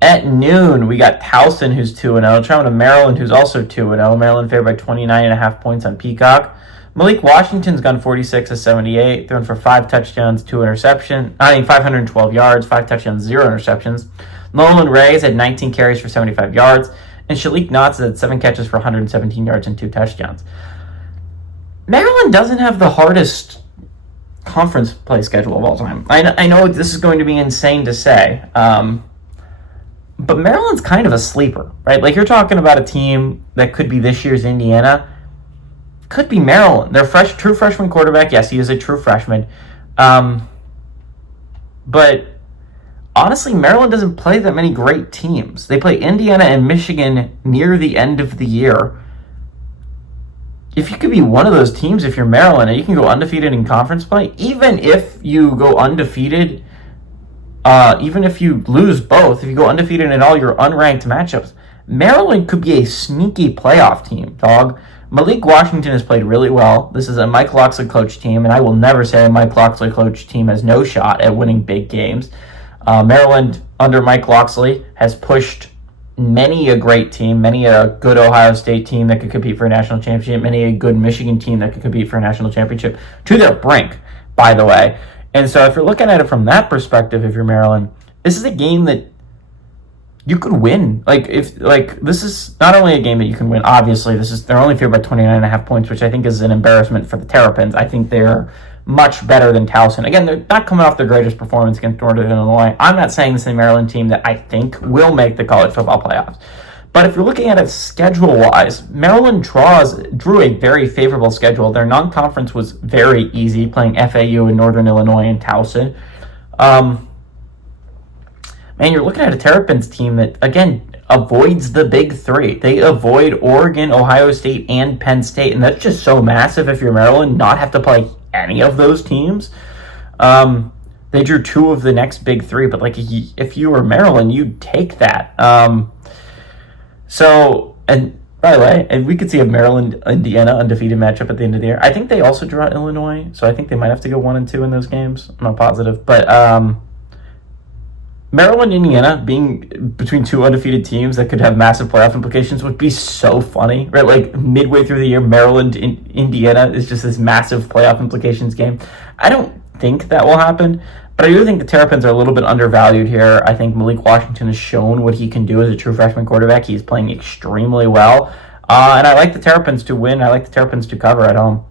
At noon, we got Towson, who's 2-0, traveling to Maryland, who's also 2-0. Maryland favored by 29.5 points on Peacock. Malik Washington's gone 46 of 78, thrown for 5 touchdowns, 512 yards, 5 touchdowns, 0 interceptions. Nolan Reyes had 19 carries for 75 yards, and Shalik Knox had 7 catches for 117 yards and 2 touchdowns. Maryland doesn't have the hardest conference play schedule of all time. I know this is going to be insane to say, but Maryland's kind of a sleeper, right? Like, you're talking about a team that could be this year's Indiana, could be Maryland. Their true freshman quarterback, yes, he is a true freshman. But honestly, Maryland doesn't play that many great teams. They play Indiana and Michigan near the end of the year. If you could be one of those teams, if you're Maryland, and you can go undefeated in conference play, even if you go undefeated, even if you lose both, if you go undefeated in all your unranked matchups, Maryland could be a sneaky playoff team, dog. Malik Washington has played really well. This is a Mike Locksley coach team, and I will never say a Mike Locksley coach team has no shot at winning big games. Maryland, under Mike Locksley, has pushed many a great team, many a good Ohio State team that could compete for a national championship, many a good Michigan team that could compete for a national championship, to their brink, by the way. And so if you're looking at it from that perspective, if you're Maryland, this is a game that you could win. This is not only a game that you can win, obviously, they're only favored by 29.5 points, which I think is an embarrassment for the Terrapins. I think they're much better than Towson. Again, they're not coming off their greatest performance against Northern Illinois. I'm not saying this is a Maryland team that I think will make the college football playoffs. But if you're looking at it schedule-wise, Maryland drew a very favorable schedule. Their non-conference was very easy, playing FAU in Northern Illinois and Towson. Man, you're looking at a Terrapins team that, again, avoids the big three. They avoid Oregon, Ohio State, and Penn State, and that's just so massive if you're Maryland, not have to play any of those teams. They drew 2 of the next big 3, but if you were Maryland, you'd take that. And by the way, and we could see a Maryland-Indiana undefeated matchup at the end of the year. I think they also draw Illinois, so I think they might have to go 1-2 in those games. I'm not positive, but Maryland, Indiana being between 2 undefeated teams that could have massive playoff implications would be so funny, right? Like, midway through the year, Maryland, Indiana is just this massive playoff implications game. I don't think that will happen, but I do think the Terrapins are a little bit undervalued here. I think Malik Washington has shown what he can do as a true freshman quarterback. He's playing extremely well, and I like the Terrapins to win. I like the Terrapins to cover at home.